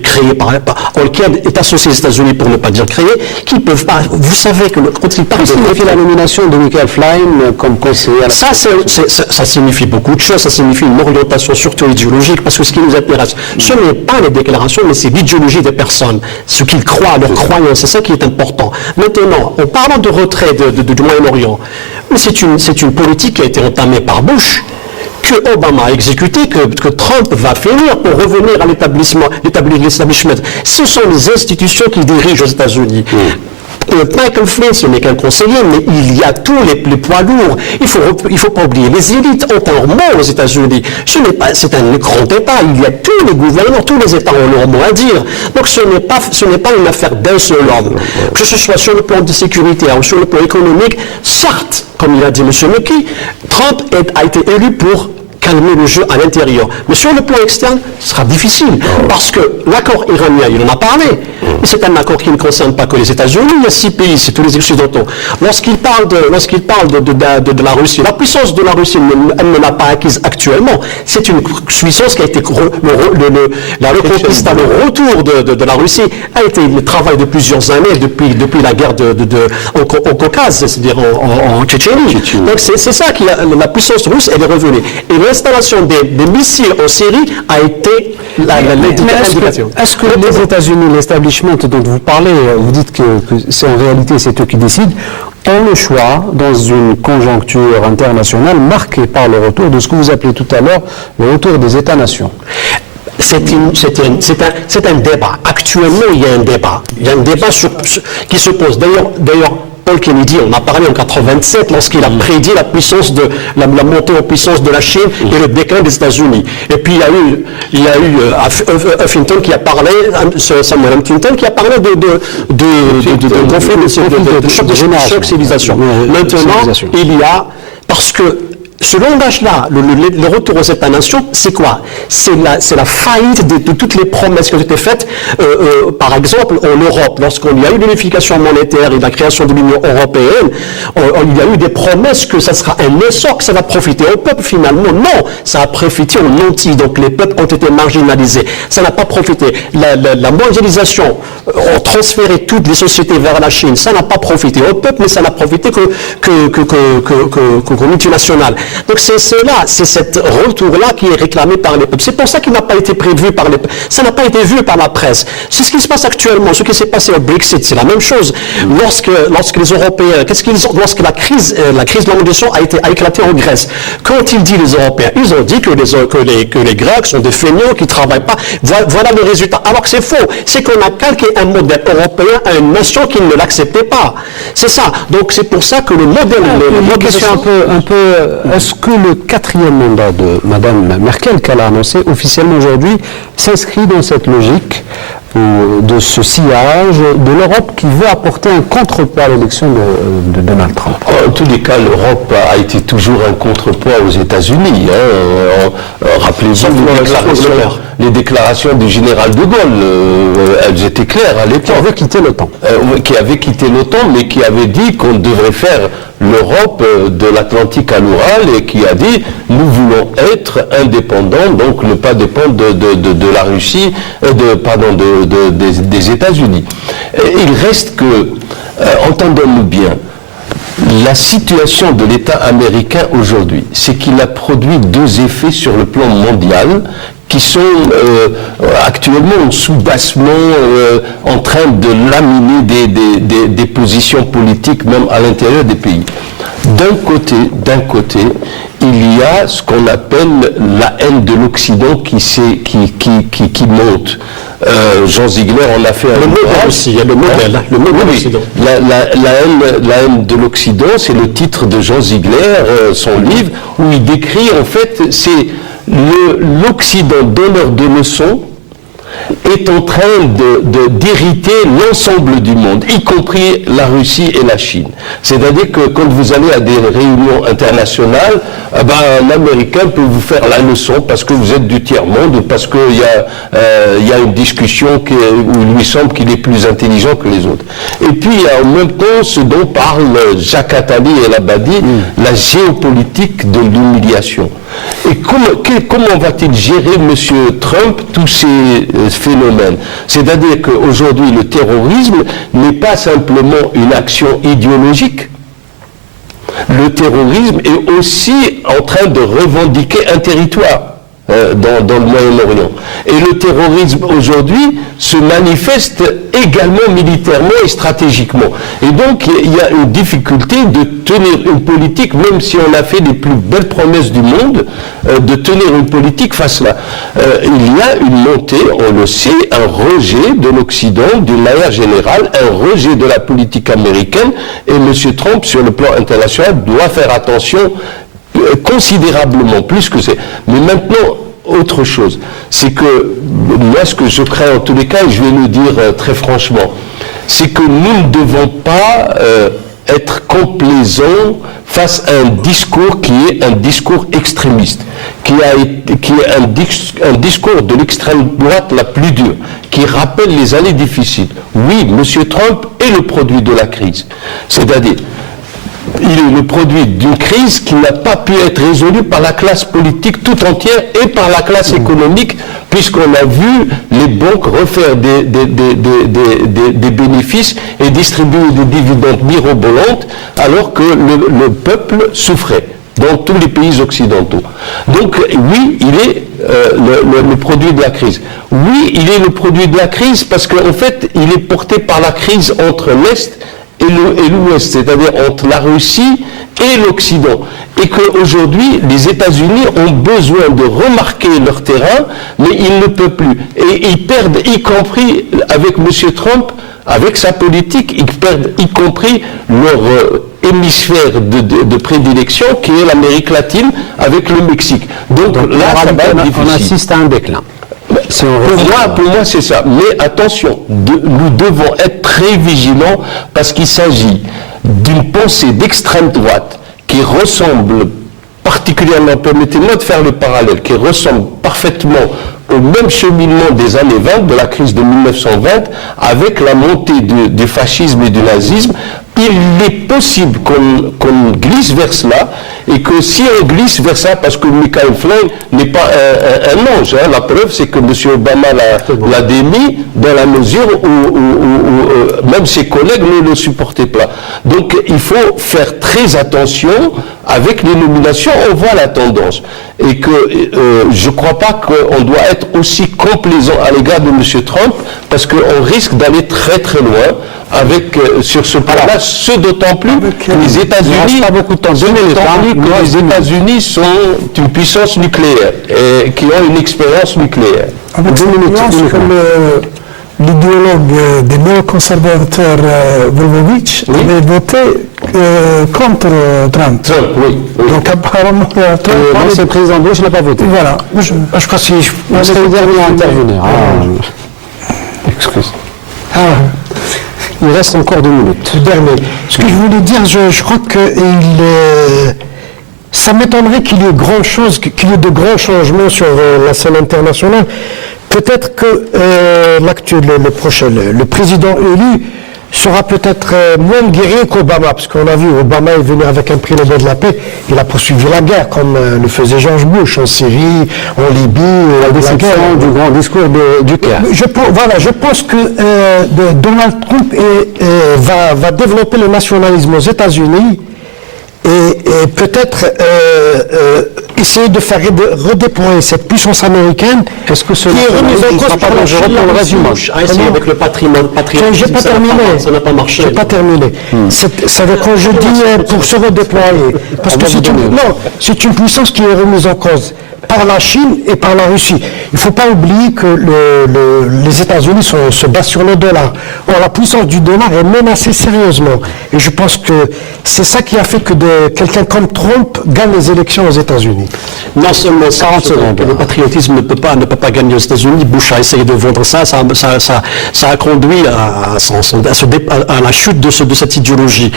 créés auxquels est associé les États-Unis, pour ne pas dire créés, qui peuvent pas. Vous savez que quand il parle de signifie la nomination de Michael Flynn comme conseiller à la ça signifie beaucoup de choses, ça signifie une orientation surtout idéologique, parce que ce qui nous intéresse, ce n'est pas les déclarations, mais c'est l'idéologie des personnes, ce qu'ils croient, leurs croyances, c'est ça qui est important. Maintenant, en parlant de retrait du Moyen-Orient, mais c'est une politique qui a été entamée par Bush, que Obama a exécuté, que Trump va finir pour revenir à l'établissement. Ce sont les institutions qui dirigent aux États-Unis. Michael Flynn, ce n'est qu'un conseiller, mais il y a tous les poids lourds. Il faut pas oublier, les élites ont un mot aux États-Unis. C'est un grand État. Il y a tous les gouverneurs, tous les États ont leur mot à dire. Donc ce n'est pas une affaire d'un seul homme. Que ce soit sur le plan de sécurité ou sur le plan économique, certes, comme il a dit M. McKee, Trump a été élu pour calmer le jeu à l'intérieur. Mais sur le plan externe, ce sera difficile. Parce que l'accord iranien, il en a parlé. Et c'est un accord qui ne concerne pas que les États-Unis, il y a 6 pays, c'est tous les Occidentaux. Lorsqu'il parle de la Russie, la puissance de la Russie, elle ne l'a pas acquise actuellement. C'est une puissance qui a été la reconquista, le retour de la Russie a été le travail de plusieurs années depuis la guerre au Caucase, c'est-à-dire en Tchétchénie. Donc c'est ça qui la puissance russe, elle est revenue. Et l'installation des missiles en Syrie a été l'indication. Est-ce que les États-Unis, l'establishment dont vous parlez, vous dites que c'est en réalité c'est eux qui décident, ont le choix dans une conjoncture internationale marquée par le retour de ce que vous appelez tout à l'heure le retour des États-nations? C'est un débat. Actuellement, il y a un débat. Il y a un débat qui se pose. D'ailleurs, Paul Kennedy, on a parlé en 87 lorsqu'il a prédit la puissance la montée en puissance de la Chine et le déclin des États-Unis. Et puis il y a eu Huntington qui a parlé, Samuel Huntington qui a parlé de choc civilisation. Maintenant, il y a, parce que ce langage-là, le retour aux États-nations, c'est quoi? C'est la faillite de toutes les promesses qui ont été faites. Par exemple, en Europe, lorsqu'il y a eu l'unification monétaire et la création de l'Union européenne, il y a eu des promesses que ça sera un essor, que ça va profiter au peuple. Finalement, non, ça a profité aux nantis. Donc les peuples ont été marginalisés. Ça n'a pas profité. La mondialisation a transféré toutes les sociétés vers la Chine. Ça n'a pas profité au peuple, mais ça n'a profité qu'aux multinationales. Donc c'est cela, c'est cet retour-là qui est réclamé par les peuples. C'est pour ça qu'il n'a pas été prévu par les peuples. Ça n'a pas été vu par la presse. C'est ce qui se passe actuellement. Ce qui s'est passé au Brexit, c'est la même chose. Lorsque les Européens, lorsque la crise de la mondialisation a éclaté en Grèce, quand ils disent les Européens, ils ont dit que les Grecs sont des feignants qui ne travaillent pas. Voilà le résultat. Alors que c'est faux. C'est qu'on a calqué un modèle européen à une nation qui ne l'acceptait pas. C'est ça. Donc c'est pour ça que le modèle... Une question un peu est-ce que le 4e mandat de Mme Merkel, qu'elle a annoncé officiellement aujourd'hui, s'inscrit dans cette logique de ce sillage de l'Europe qui veut apporter un contrepoids à l'élection de Donald Trump? En tous les cas, l'Europe a été toujours un contrepoids aux États-Unis. Rappelez-vous les déclarations du général de Gaulle, elles étaient claires à l'époque. Qui avait quitté l'OTAN. Qui avait quitté l'OTAN, mais qui avait dit qu'on devrait faire l'Europe de l'Atlantique à l'Oural et qui a dit nous voulons être indépendants, donc ne pas dépendre de la Russie, des États-Unis. Il reste que, entendons-nous bien, la situation de l'État américain aujourd'hui, c'est qu'il a produit 2 effets sur le plan mondial qui sont actuellement en soubassement, en train de laminer des positions politiques même à l'intérieur des pays. D'un côté, il y a ce qu'on appelle la haine de l'Occident qui monte. Jean Ziegler en a fait le modèle aussi, il y a le modèle oui, la haine de l'Occident, c'est le titre de Jean Ziegler, son livre, où il décrit en fait, c'est l'Occident donneur de leçons est en train d'hériter l'ensemble du monde, y compris la Russie et la Chine. C'est-à-dire que quand vous allez à des réunions internationales, un Américain peut vous faire la leçon parce que vous êtes du tiers-monde ou parce qu'il y a une discussion où il lui semble qu'il est plus intelligent que les autres. Et puis il y a en même temps ce dont parlent Jacques Attali et Labadie, la géopolitique de l'humiliation. Et comment va-t-il gérer M. Trump tous ces phénomènes? C'est-à-dire qu'aujourd'hui, le terrorisme n'est pas simplement une action idéologique. Le terrorisme est aussi en train de revendiquer un territoire dans le Moyen-Orient. Et le terrorisme aujourd'hui se manifeste également militairement et stratégiquement. Et donc il y a une difficulté de tenir une politique, même si on a fait les plus belles promesses du monde, de tenir une politique face là. Il y a une montée, on le sait, un rejet de l'Occident d'une manière générale, un rejet de la politique américaine, et M. Trump, sur le plan international, doit faire attention considérablement plus que c'est. Mais maintenant, autre chose, c'est que moi ce que je crains en tous les cas, et je vais le dire très franchement, c'est que nous ne devons pas être complaisants face à un discours qui est un discours extrémiste, qui est un discours de l'extrême droite la plus dure, qui rappelle les années difficiles. Oui, M. Trump est le produit de la crise, c'est-à-dire il est le produit d'une crise qui n'a pas pu être résolue par la classe politique tout entière et par la classe économique, puisqu'on a vu les banques refaire des bénéfices et distribuer des dividendes mirobolantes, alors que le peuple souffrait dans tous les pays occidentaux. Donc oui, il est le produit de la crise. Oui, il est le produit de la crise parce qu'en fait, il est porté par la crise entre l'Est et l'Ouest, c'est-à-dire entre la Russie et l'Occident. Et qu'aujourd'hui, les États-Unis ont besoin de remarquer leur terrain, mais ils ne peuvent plus. Et ils perdent, y compris avec M. Trump, avec sa politique, ils perdent y compris leur hémisphère de prédilection, qui est l'Amérique latine, avec le Mexique. Donc là, ça va être difficile. On assiste à un déclin. Pour moi, c'est ça. Mais attention, nous devons être très vigilants parce qu'il s'agit d'une pensée d'extrême droite qui ressemble particulièrement, permettez-moi de faire le parallèle, qui ressemble parfaitement au même cheminement des années 20, de la crise de 1920, avec la montée du fascisme et du nazisme. Il est possible qu'on glisse vers cela, et que si on glisse vers ça, parce que Michael Flynn n'est pas un ange, la preuve c'est que M. Obama l'a démis dans la mesure où même ses collègues ne le supportaient pas. Donc il faut faire très attention avec les nominations, on voit la tendance. Et que je ne crois pas qu'on doit être aussi complaisant à l'égard de M. Trump, parce qu'on risque d'aller très très loin avec, sur ce plan-là, ce d'autant plus que les États-Unis, les États-Unis sont une puissance nucléaire et qui ont une expérience nucléaire. Avec cette nuance que l'idéologue des néoconservateurs Volvovich avait voté contre Trump. Oui. Donc apparemment, Trump, c'est le président Bush, je n'ai pas voté. Voilà. Je crois que si je serai le dernier à intervenir. Excuse. Il reste encore 2 minutes. Le dernier. Ce que je voulais dire, je crois que ça m'étonnerait qu'il y ait de grands changements sur la scène internationale. Peut-être que le président élu sera peut-être moins guerrier qu'Obama, parce qu'on a vu, Obama est venu avec un prix Nobel de la paix, il a poursuivi la guerre, comme le faisait George Bush en Syrie, en Libye, la guerre du grand discours du Caire. Je pense que Donald Trump va développer le nationalisme aux États-Unis et peut-être essayer de faire redéployer cette puissance américaine. Est-ce que ce qui est remise en cause par la Chine, avec le patrimoine j'ai pas terminé. Ça n'a pas marché. J'ai pas terminé. Ça veut quand je dis pour se redéployer, parce que c'est une puissance qui est remise en cause. par la Chine et par la Russie. Il ne faut pas oublier que les États-Unis se basent sur le dollar. Or, la puissance du dollar est menacée sérieusement. Et je pense que c'est ça qui a fait que quelqu'un comme Trump gagne les élections aux États-Unis. Non seulement 40 secondes, le patriotisme ne peut pas gagner aux États-Unis. Bush a essayé de vendre ça a conduit à la chute de cette idéologie.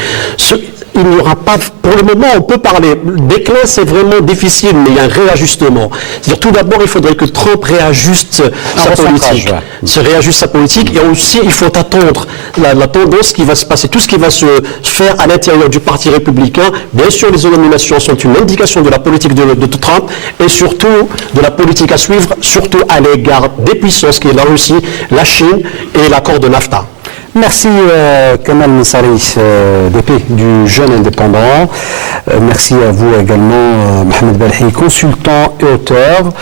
Il n'y aura pas, pour le moment, on peut parler. Le déclin, c'est vraiment difficile, mais il y a un réajustement. C'est-à-dire, tout d'abord, il faudrait que Trump réajuste sa politique. Réajuste sa politique, et aussi, il faut attendre la tendance qui va se passer, tout ce qui va se faire à l'intérieur du Parti républicain. Bien sûr, les nominations sont une indication de la politique de Trump, et surtout de la politique à suivre, surtout à l'égard des puissances qui est la Russie, la Chine et l'accord de NAFTA. Merci Kamal Messari, DP du Jeune Indépendant. Merci à vous également Mohamed Belhi, consultant et auteur.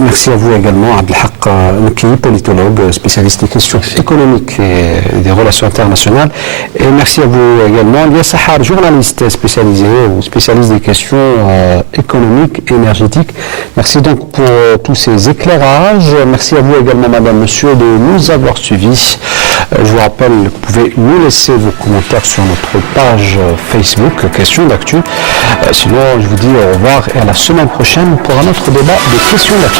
Merci à vous également Abdelhak Mki, politologue, spécialiste des questions économiques et des relations internationales. Et merci à vous également Lia Sahar, journaliste spécialisé ou spécialiste des questions économiques et énergétiques. Merci donc pour tous ces éclairages. Merci à vous également Madame, Monsieur de nous avoir suivis. Je vous rappelle, vous pouvez nous laisser vos commentaires sur notre page Facebook, Questions d'actu. Sinon, je vous dis au revoir et à la semaine prochaine pour un autre débat de Questions d'actu.